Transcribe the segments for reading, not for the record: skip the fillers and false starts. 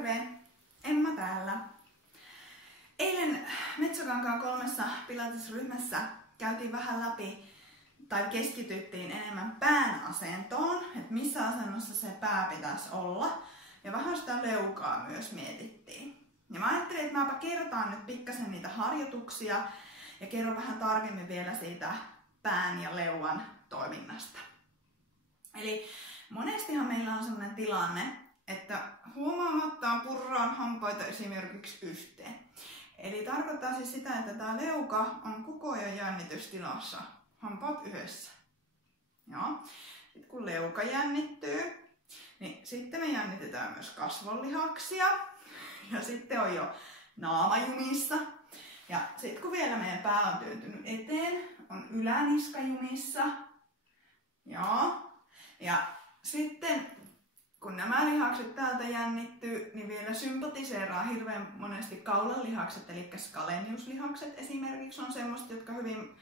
Terve! Emma täällä. Eilen Metsokankaan 3 pilatesryhmässä käytiin vähän läpi tai keskityttiin enemmän pään asentoon, että missä asennossa se pää pitäisi olla. Ja vähän sitä leukaa myös mietittiin. Ja mä ajattelin, että mäpä kertaan nyt pikkasen niitä harjoituksia ja kerron vähän tarkemmin vielä siitä pään ja leuan toiminnasta. Eli monestihan meillä on sellainen tilanne, että huomaamattaan purraan hampaita esimerkiksi yhteen. Eli tarkoittaa siis sitä, että tämä leuka on koko ajan jännitystilassa, hampaat yhdessä. Joo. Sitten kun leuka jännittyy, niin sitten me jännitetään myös kasvonlihaksia. Ja sitten on jo naama jumissa. Ja sitten kun vielä meidän pää on työntynyt eteen, on yläniska jumissa. Joo. Ja sitten kun nämä lihakset täältä jännittyy, niin vielä sympatiseeraa hirveän monesti kaulanlihakset, eli skaleniuslihakset esimerkiksi on semmoista, jotka hyvin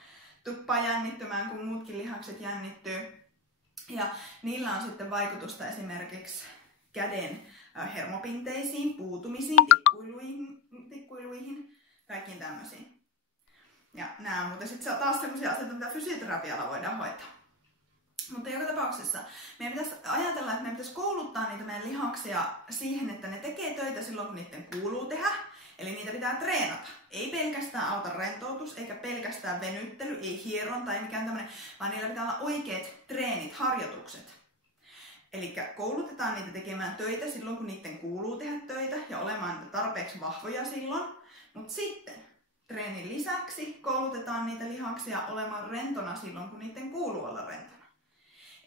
tuppaa jännittymään, kun muutkin lihakset jännittyy. Ja niillä on sitten vaikutusta esimerkiksi käden hermopinteisiin, puutumisiin, tikkuiluihin, kaikkiin tämmöisiin. Ja nämä on muuten sitten taas semmoisia asioita, mitä fysioterapialla voidaan hoitaa. Mutta joka tapauksessa meidän pitäisi ajatella, että meidän pitäisi kouluttaa niitä meidän lihaksia siihen, että ne tekee töitä silloin, kun niiden kuuluu tehdä. Eli niitä pitää treenata. Ei pelkästään auta rentoutus, eikä pelkästään venyttely, ei hieronta, ei mikään tämmöinen, vaan niillä pitää olla oikeat treenit, harjoitukset. Eli koulutetaan niitä tekemään töitä silloin, kun niiden kuuluu tehdä töitä ja olemaan tarpeeksi vahvoja silloin. Mutta sitten treenin lisäksi koulutetaan niitä lihaksia olemaan rentona silloin, kun niiden kuuluu olla rentona.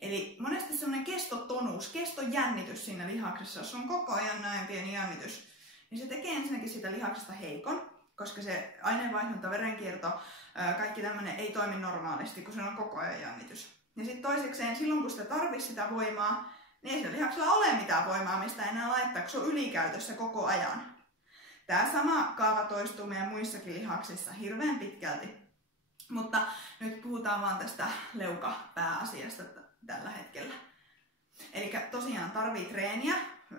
Eli monesti semmoinen kestotonuus, kestojännitys siinä lihaksessa, jos on koko ajan näin pieni jännitys, niin se tekee ensinnäkin sitä lihaksesta heikon, koska se aineenvaihdunta, verenkierto, kaikki tämmöinen ei toimi normaalisti, kun se on koko ajan jännitys. Ja sitten toisekseen, silloin kun sitä tarvitsee sitä voimaa, niin ei sillä lihaksella ole mitään voimaa, mistä enää laittaa, kun se on ylikäytössä koko ajan. Tämä sama kaava toistuu meidän muissakin lihaksissa hirveän pitkälti. Mutta nyt puhutaan vaan tästä leukapääasiasta tällä hetkellä. Eli tosiaan tarvii treeniä,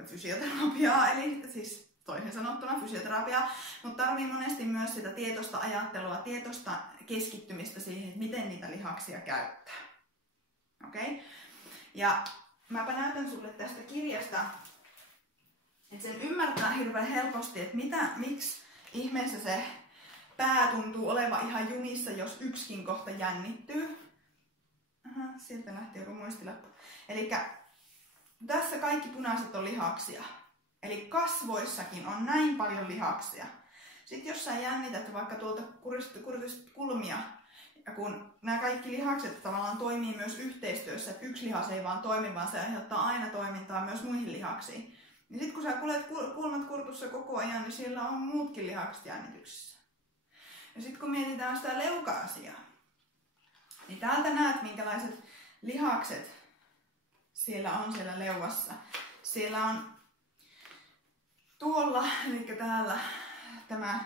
fysioterapiaa, eli siis toisin sanottuna fysioterapiaa, mutta tarvii monesti myös sitä tietoista ajattelua, tietoista keskittymistä siihen, että miten niitä lihaksia käyttää. Okei? Ja mäpä näytän sulle tästä kirjasta, että sen ymmärtää hirveän helposti, että miksi ihmeessä se pää tuntuu olevan ihan jumissa, jos yksikin kohta jännittyy. Aha, sieltä lähti joku muistilappu. Eli tässä kaikki punaiset on lihaksia. Eli kasvoissakin on näin paljon lihaksia. Sitten jos sä jännität vaikka tuolta kuriset kulmia, ja kun nämä kaikki lihakset tavallaan toimii myös yhteistyössä, että yksi lihas ei vaan toimi, vaan se aiheuttaa aina toimintaa myös muihin lihaksiin. Niin sitten kun sä kuljet kulmat kurtussa koko ajan, niin siellä on muutkin lihakset jännityksessä. Ja sitten kun mietitään sitä leuka-asiaa, niin täältä näet, minkälaiset lihakset siellä on siellä leuassa. Siellä on tuolla, eli täällä tämä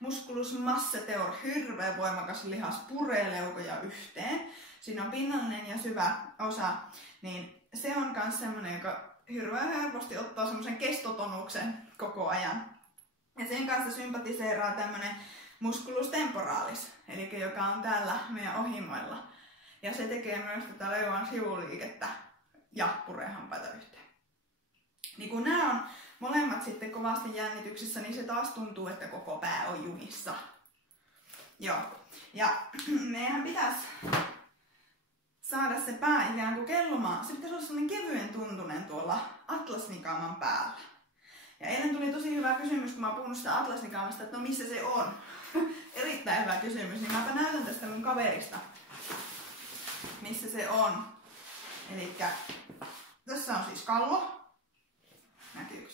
musculus masseter, hirveän voimakas lihas, puree leukoja yhteen. Siinä on pinnallinen ja syvä osa, niin se on myös semmoinen, joka hirveän helposti ottaa semmoisen kestotonuksen koko ajan. Ja sen kanssa sympatiseeraa tämmöinen musculus temporalis, eli joka on täällä meidän ohimoilla. Ja se tekee myös tätä leuan sivuliikettä ja puree hampaita yhteen. Niin kun nämä on molemmat sitten kovasti jännityksessä, niin se taas tuntuu, että koko pää on jumissa. Joo. Ja meidän pitäisi saada se pää ikään kuin kellumaan. Se pitäisi olla sellainen kevyen tuntunen tuolla atlasnikaaman päällä. Ja eilen tuli tosi hyvä kysymys, kun mä oon puhunut sitä atlasnikaamasta, että no missä se on. Erittäin hyvä kysymys, niin mäpä näytän tästä mun kaverista, missä se on. Elikkä tässä on siis kallo. Näkyykö?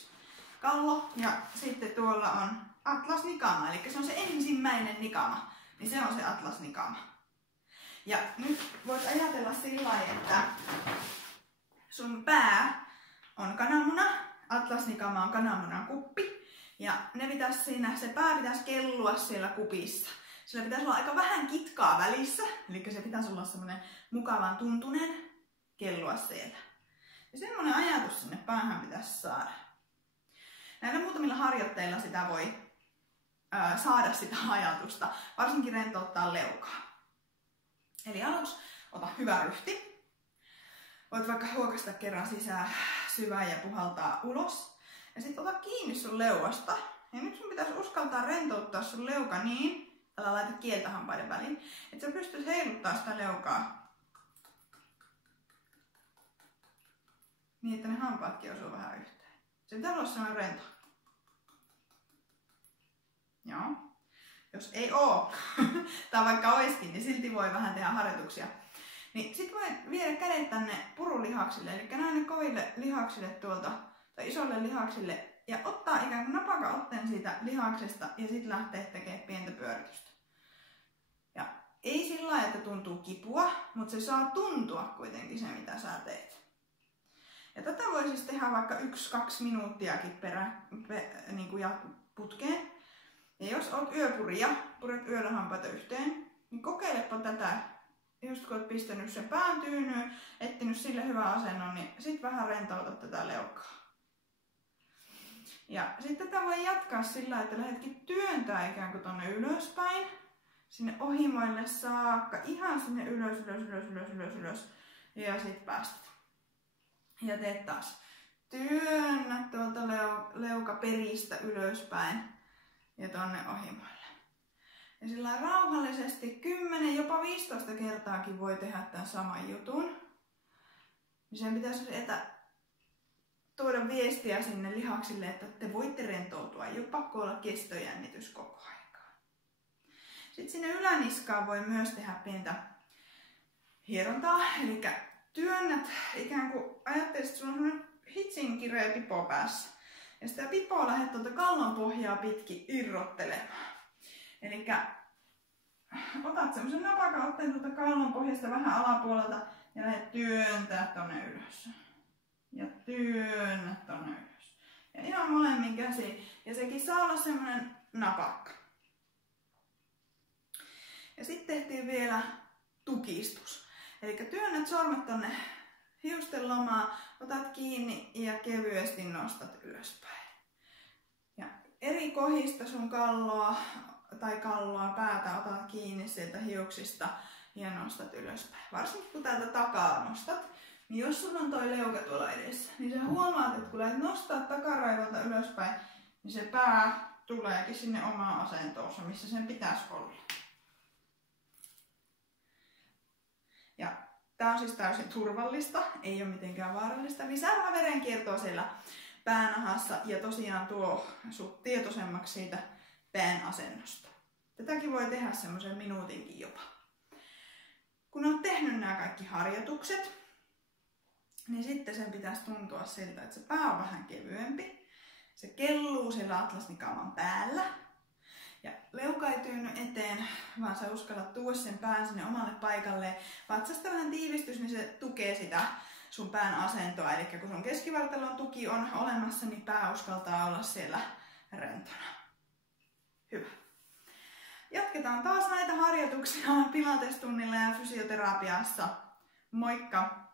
Kallo ja sitten tuolla on atlasnikama, eli se on se ensimmäinen nikama, niin se on se atlasnikama. Ja nyt voit ajatella sillä lailla, että sun pää on kananmuna, atlasnikama on kananmunan kuppi, ja ne pitäisi siinä, se pää pitäisi kellua siellä kupissa. Sillä pitäisi olla aika vähän kitkaa välissä, eli se pitäisi olla semmoinen mukavan tuntunen kellua siellä. Ja semmoinen ajatus sinne päähän pitäisi saada. Näillä muutamilla harjoitteilla sitä voi saada sitä ajatusta, varsinkin rentouttaa leukaa. Eli aluksi ota hyvä ryhti. Voit vaikka huokasta kerran sisään syvään ja puhaltaa ulos. Ja sitten ota kiinni sun leuasta. Ja nyt sun pitäisi uskaltaa rentouttaa sun leuka niin, älä laita kieltä hampaiden väliin, että sä pystyt heiluttaa sitä leukaa niin, että ne hampaatkin osuu vähän yhteen. Se pitää olla sellainen rento. Joo. Jos ei oo, tai vaikka oiskin, niin silti voi vähän tehdä harjoituksia. Niin sit voi viedä kädet tänne purulihaksille, eli näille koville lihaksille tuolta, tai isolle lihaksille, ja ottaa ikään kuin napaka otteen siitä lihaksesta, ja sit lähtee tekemään pientä pyöritystä. Ja ei sillä lailla, että tuntuu kipua, mutta se saa tuntua kuitenkin se, mitä sä teet. Ja tätä voi siis tehdä vaikka 1-2 minuuttiakin niin kuin putkeen. Ja jos oot yöpuria, puret yöllä hampaita yhteen, niin kokeilepa tätä. Just kun oot pistänyt sen pään tyynyyn, etsinyt sille hyvän asennon, niin sit vähän rentouta tätä leukaa. Ja sitten tätä voi jatkaa sillä, että lähdetkin työntää ikään kuin tonne ylöspäin, sinne ohimoille saakka, ihan sinne ylös, ja sit päästät. Ja teet taas. Työnnät tuolta leukaperistä ylöspäin ja tonne ohimoille. Ja sillä rauhallisesti 10, jopa 15 kertaakin voi tehdä tämän saman jutun. Niin sen pitäisi tuoda viestiä sinne lihaksille, että te voitte rentoutua. Ei ole pakko olla kestojännitys koko aikaa. Sitten sinne yläniskaan voi myös tehdä pientä hierontaa. Eli työnnät ikään kuin ajattelisit, että sulla on sellainen hitsin kireä pipo päässä. Ja sitä pipoa lähdet tuolta kallon pohjaa pitkin irrottelemaan. Eli otat semmosen napakan otteen tuolta kallon pohjasta vähän alapuolelta ja lähdet työntää tonne ylös. Ja työnnät tonne ylös. Ja ihan molemmin käsiin. Ja sekin saa olla semmonen napakka. Ja sitten tehtiin vielä tukistus. Eli työnnät sormet tonne hiusten lomaan, otat kiinni ja kevyesti nostat ylöspäin. Ja eri kohdista sun kalloa päätä otat kiinni sieltä hiuksista ja nostat ylöspäin. Varsinkin kun täältä takaa nostat, niin jos sulla on toi leuka tuolla edessä, niin sä huomaat, että kun lähdet nostaa takaraivolta ylöspäin, niin se pää tuleekin sinne omaan asentoonsa, missä sen pitäisi olla. Ja tää on siis täysin turvallista, ei ole mitenkään vaarallista. Lisää vähän verenkiertoa siellä päänahassa ja tosiaan tuo sut tietoisemmaksi siitä pään asennosta. Tätäkin voi tehdä semmoisen minuutinkin jopa. Kun olet tehnyt nämä kaikki harjoitukset, niin sitten sen pitäisi tuntua siltä, että se pää on vähän kevyempi. Se kelluu siellä atlasnikaavan päällä. Ja leuka ei tyynny eteen, vaan sä uskallat tuoda sen pään sinne omalle paikalleen. Vatsasta vähän tiivistys, niin se tukee sitä sun pään asentoa. Eli kun sun keskivartalon tuki on olemassa, niin pää uskaltaa olla siellä rentona. Hyvä. Jatketaan taas näitä harjoituksia pilatestunnilla ja fysioterapiassa. Moikka!